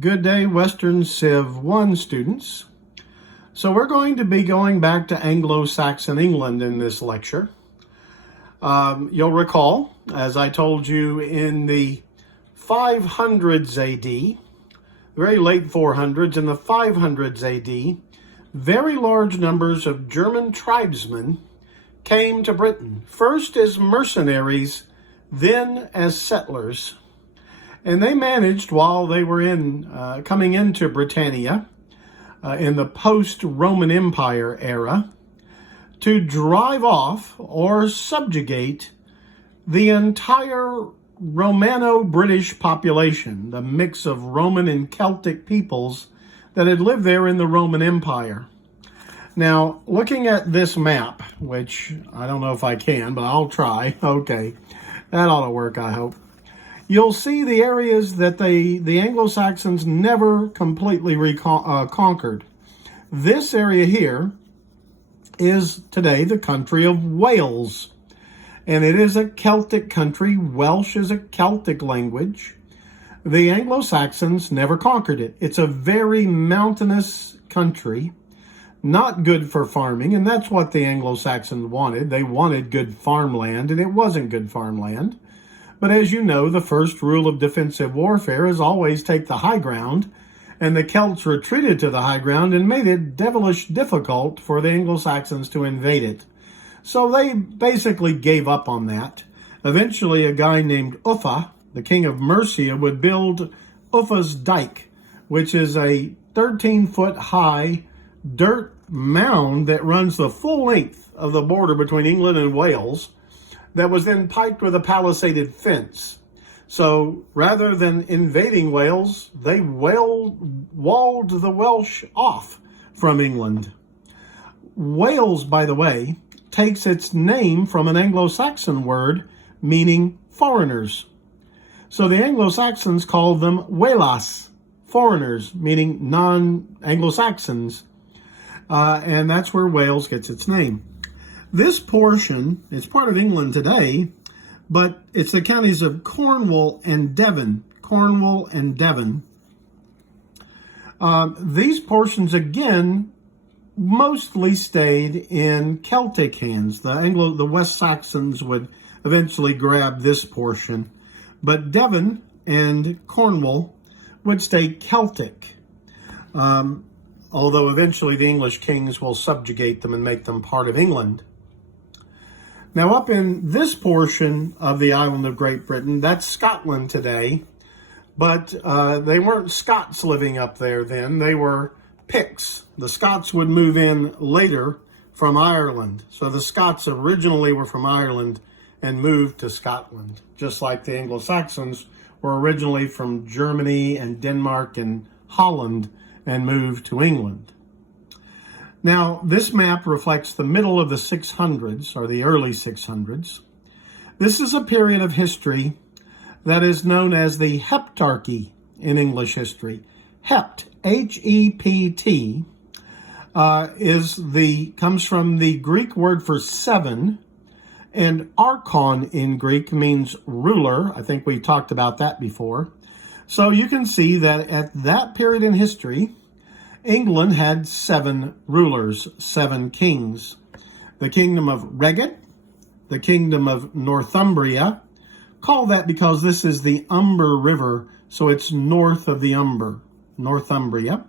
Good day, Western Civ 1 students. So we're going to be going back to Anglo-Saxon England in this lecture. You'll recall, as I told you in the 500s AD, very late 400s, in the 500s AD, very large numbers of German tribesmen came to Britain, first as mercenaries, then as settlers. And they managed, while they were coming into Britannia in the post-Roman Empire era, to drive off or subjugate the entire Romano-British population, the mix of Roman and Celtic peoples that had lived there in the Roman Empire. Now, looking at this map, which I don't know if I can, but I'll try. Okay, that ought to work, I hope. You'll see the areas that the Anglo-Saxons never completely conquered. This area here is today the country of Wales. And it is a Celtic country. Welsh is a Celtic language. The Anglo-Saxons never conquered it. It's a very mountainous country, not good for farming, and that's what the Anglo-Saxons wanted. They wanted good farmland, and it wasn't good farmland. But as you know, the first rule of defensive warfare is always take the high ground, and the Celts retreated to the high ground and made it devilish difficult for the Anglo-Saxons to invade it. So they basically gave up on that. Eventually, a guy named Uffa, the king of Mercia, would build Uffa's Dyke, which is a 13-foot high dirt mound that runs the full length of the border between England and Wales, that was then piped with a palisaded fence. So rather than invading Wales, they walled the Welsh off from England. Wales, by the way, takes its name from an Anglo-Saxon word meaning foreigners. So the Anglo-Saxons called them Welas, foreigners, meaning non-Anglo-Saxons. And that's where Wales gets its name. This portion, it's part of England today, but it's the counties of Cornwall and Devon. Cornwall and Devon. These portions, again, mostly stayed in Celtic hands. The West Saxons would eventually grab this portion, but Devon and Cornwall would stay Celtic. Although eventually the English kings will subjugate them and make them part of England. Now, up in this portion of the island of Great Britain, that's Scotland today, but they weren't Scots living up there then. They were Picts. The Scots would move in later from Ireland. So the Scots originally were from Ireland and moved to Scotland, just like the Anglo-Saxons were originally from Germany and Denmark and Holland and moved to England. Now, this map reflects the middle of the 600s, or the early 600s. This is a period of history that is known as the Heptarchy in English history. Hept, H-E-P-T, comes from the Greek word for seven, and archon in Greek means ruler. I think we talked about that before. So you can see that at that period in history, England had 7 rulers, 7 kings. The kingdom of Reged, the kingdom of Northumbria, call that because this is the Humber River, so it's north of the Humber, Northumbria.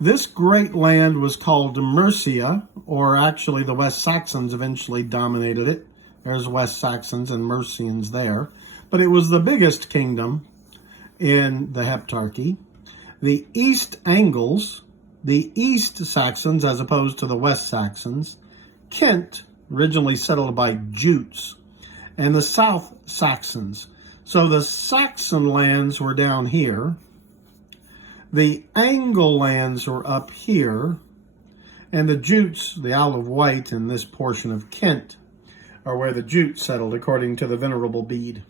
This great land was called Mercia, or actually the West Saxons eventually dominated it. There's West Saxons and Mercians there. But it was the biggest kingdom in the Heptarchy. The East Angles, the East Saxons as opposed to the West Saxons, Kent, originally settled by Jutes, and the South Saxons. So the Saxon lands were down here, the Angle lands were up here, and the Jutes, the Isle of Wight and this portion of Kent, are where the Jutes settled according to the Venerable Bede.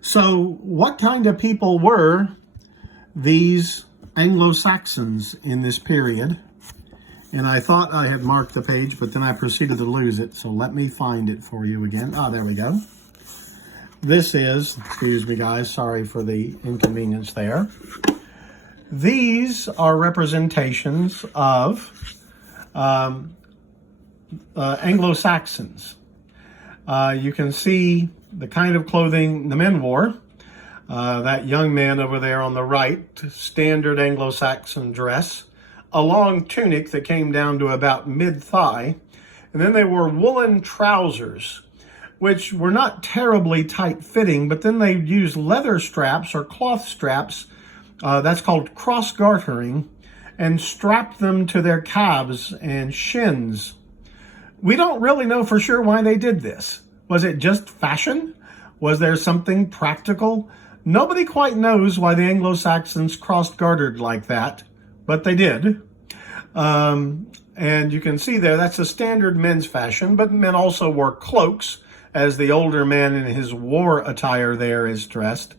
So what kind of people were these Anglo-Saxons in this period? And I thought I had marked the page, but then I proceeded to lose it. So let me find it for you again. There we go. this is, excuse me guys, sorry for the inconvenience there. These are representations of Anglo-Saxons. You can see the kind of clothing the men wore. That young man over there on the right, standard Anglo-Saxon dress, a long tunic that came down to about mid-thigh, and then they wore woolen trousers, which were not terribly tight-fitting, but then they used leather straps or cloth straps, that's called cross-gartering, and strapped them to their calves and shins. We don't really know for sure why they did this. Was it just fashion? Was there something practical? Nobody quite knows why the Anglo-Saxons cross-gartered like that, but they did. And you can see there, that's a standard men's fashion, but men also wore cloaks, as the older man in his war attire there is dressed.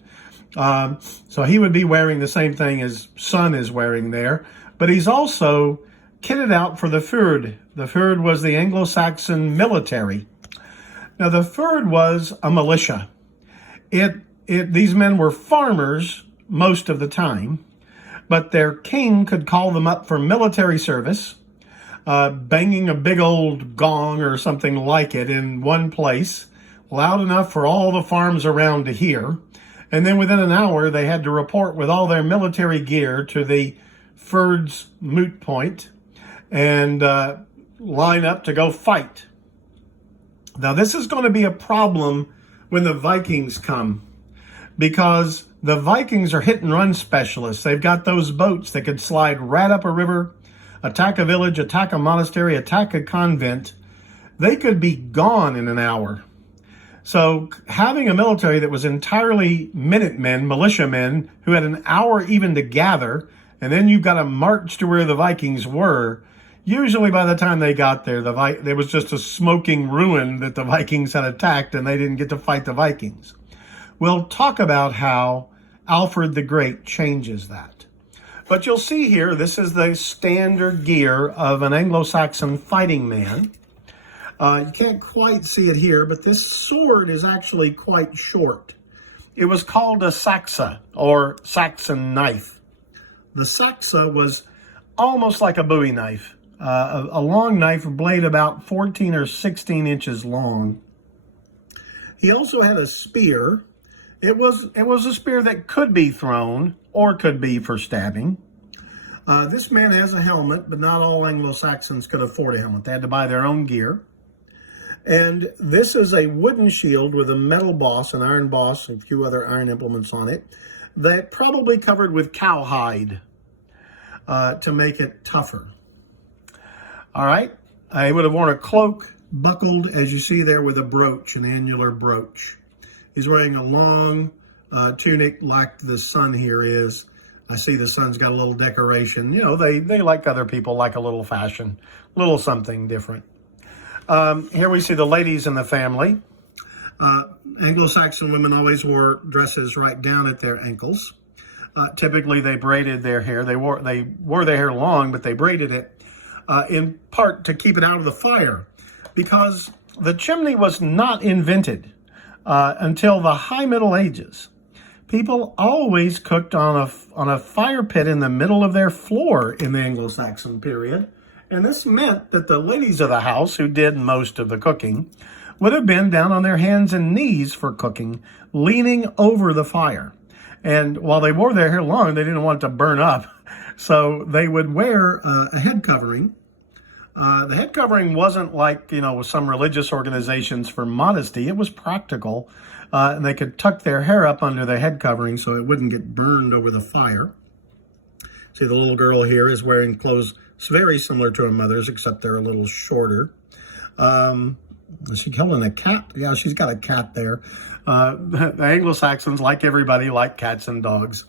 So he would be wearing the same thing his son is wearing there, but he's also kitted out for the Fyrd. The Fyrd was the Anglo-Saxon military. Now the Fyrd was a militia. These men were farmers most of the time, but their king could call them up for military service, banging a big old gong or something like it in one place, loud enough for all the farms around to hear. And then within an hour, they had to report with all their military gear to the Fyrd's moot point and line up to go fight. Now, this is going to be a problem when the Vikings come, because the Vikings are hit and run specialists. They've got those boats that could slide right up a river, attack a village, attack a monastery, attack a convent. They could be gone in an hour. So having a military that was entirely Minutemen, militiamen, who had an hour even to gather, and then you've got to march to where the Vikings were, usually by the time they got there, there was just a smoking ruin that the Vikings had attacked, and they didn't get to fight the Vikings. We'll talk about how Alfred the Great changes that. But you'll see here, this is the standard gear of an Anglo-Saxon fighting man. You can't quite see it here, but this sword is actually quite short. It was called a saxa, or Saxon knife. The saxa was almost like a Bowie knife, a long knife, blade about 14 or 16 inches long. He also had a spear. It was a spear that could be thrown or could be for stabbing. This man has a helmet, but not all Anglo-Saxons could afford a helmet. They had to buy their own gear. And this is a wooden shield with a metal boss, an iron boss, and a few other iron implements on it, that probably covered with cowhide to make it tougher. All right, I would have worn a cloak buckled, as you see there, with a brooch, an annular brooch. He's wearing a long tunic like the sun here is. I see the sun's got a little decoration. You know, they like other people, like a little fashion, a little something different. Here we see the ladies in the family. Anglo-Saxon women always wore dresses right down at their ankles. Typically, they braided their hair. They wore their hair long, but they braided it in part to keep it out of the fire, because the chimney was not invented until the high Middle Ages. People always cooked on a fire pit in the middle of their floor in the Anglo-Saxon period. And this meant that the ladies of the house, who did most of the cooking, would have been down on their hands and knees for cooking, leaning over the fire. And while they wore their hair long, they didn't want it to burn up. So they would wear a head covering. The head covering wasn't like, with some religious organizations for modesty. It was practical. And they could tuck their hair up under the head covering so it wouldn't get burned over the fire. See, the little girl here is wearing clothes very similar to her mother's, except they're a little shorter. Is she killing a cat? Yeah, she's got a cat there. The Anglo-Saxons, like everybody, like cats and dogs.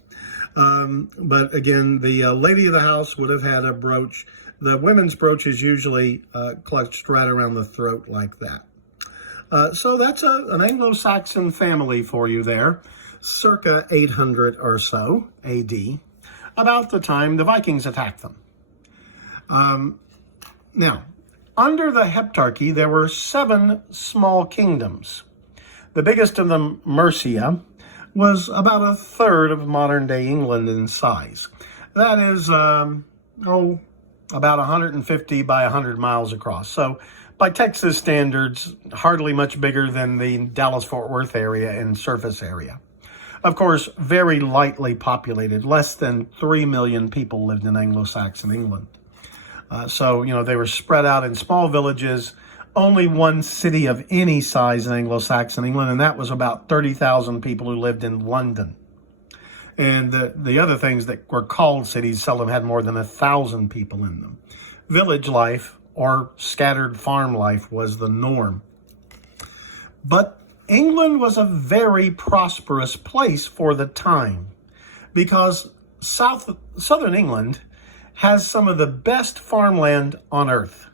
But again, the lady of the house would have had a brooch. The women's brooch is usually clutched right around the throat like that. So that's an Anglo-Saxon family for you there, circa 800 or so AD, about the time the Vikings attacked them. Now, under the Heptarchy, there were 7 small kingdoms. The biggest of them, Mercia, was about a third of modern-day England in size. That is, about 150 by 100 miles across. So by Texas standards, hardly much bigger than the Dallas-Fort Worth area in surface area. Of course, very lightly populated. Less than 3 million people lived in Anglo-Saxon England. So, they were spread out in small villages. Only one city of any size in Anglo-Saxon England, and that was about 30,000 people who lived in London. And the other things that were called cities seldom had more than 1,000 people in them. Village life or scattered farm life was the norm. But England was a very prosperous place for the time because southern England has some of the best farmland on earth.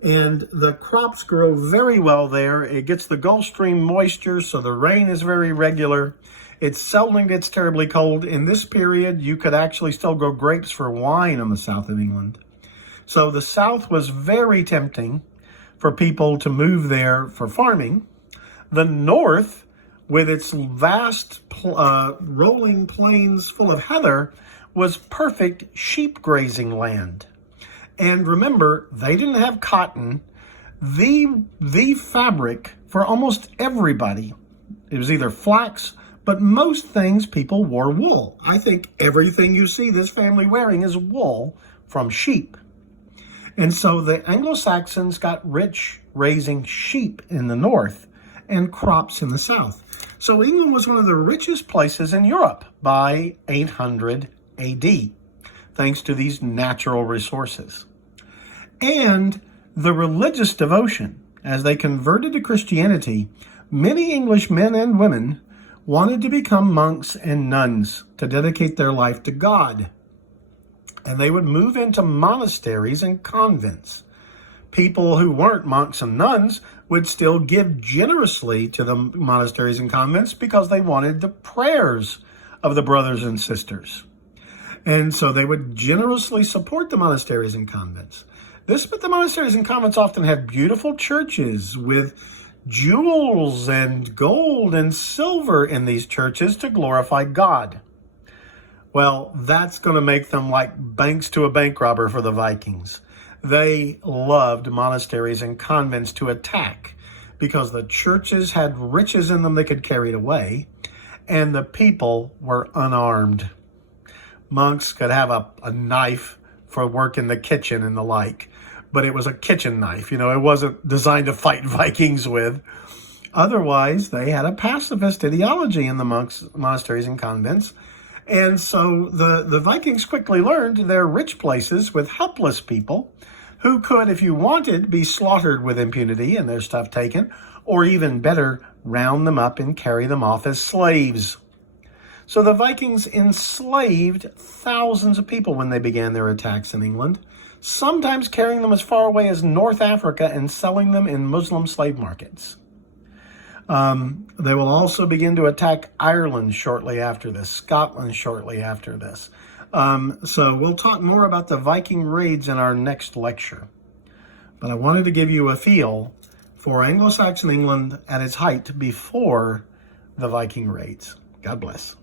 And the crops grow very well there. It gets the Gulf Stream moisture, so the rain is very regular. It seldom gets terribly cold. In this period, you could actually still grow grapes for wine in the south of England. So the south was very tempting for people to move there for farming. The north, with its vast rolling plains full of heather, was perfect sheep grazing land. And remember, they didn't have cotton. The fabric for almost everybody, it was either flax, but most things people wore wool. I think everything you see this family wearing is wool from sheep. And so the Anglo-Saxons got rich raising sheep in the north and crops in the south. So England was one of the richest places in Europe by 800 AD, thanks to these natural resources. And the religious devotion. As they converted to Christianity, many English men and women wanted to become monks and nuns to dedicate their life to God. And they would move into monasteries and convents. People who weren't monks and nuns would still give generously to the monasteries and convents because they wanted the prayers of the brothers and sisters. And so they would generously support the monasteries and convents. But the monasteries and convents often have beautiful churches with jewels and gold and silver in these churches to glorify God. Well, that's going to make them like banks to a bank robber for the Vikings. They loved monasteries and convents to attack because the churches had riches in them they could carry away, and the people were unarmed. Monks could have a knife for work in the kitchen and the like, but it was a kitchen knife. It wasn't designed to fight Vikings with. Otherwise, they had a pacifist ideology in the monasteries and convents. And so the Vikings quickly learned they're rich places with helpless people who could, if you wanted, be slaughtered with impunity and their stuff taken, or even better, round them up and carry them off as slaves. So the Vikings enslaved thousands of people when they began their attacks in England, sometimes carrying them as far away as North Africa and selling them in Muslim slave markets. They will also begin to attack Ireland shortly after this, Scotland shortly after this. So we'll talk more about the Viking raids in our next lecture. But I wanted to give you a feel for Anglo-Saxon England at its height before the Viking raids. God bless.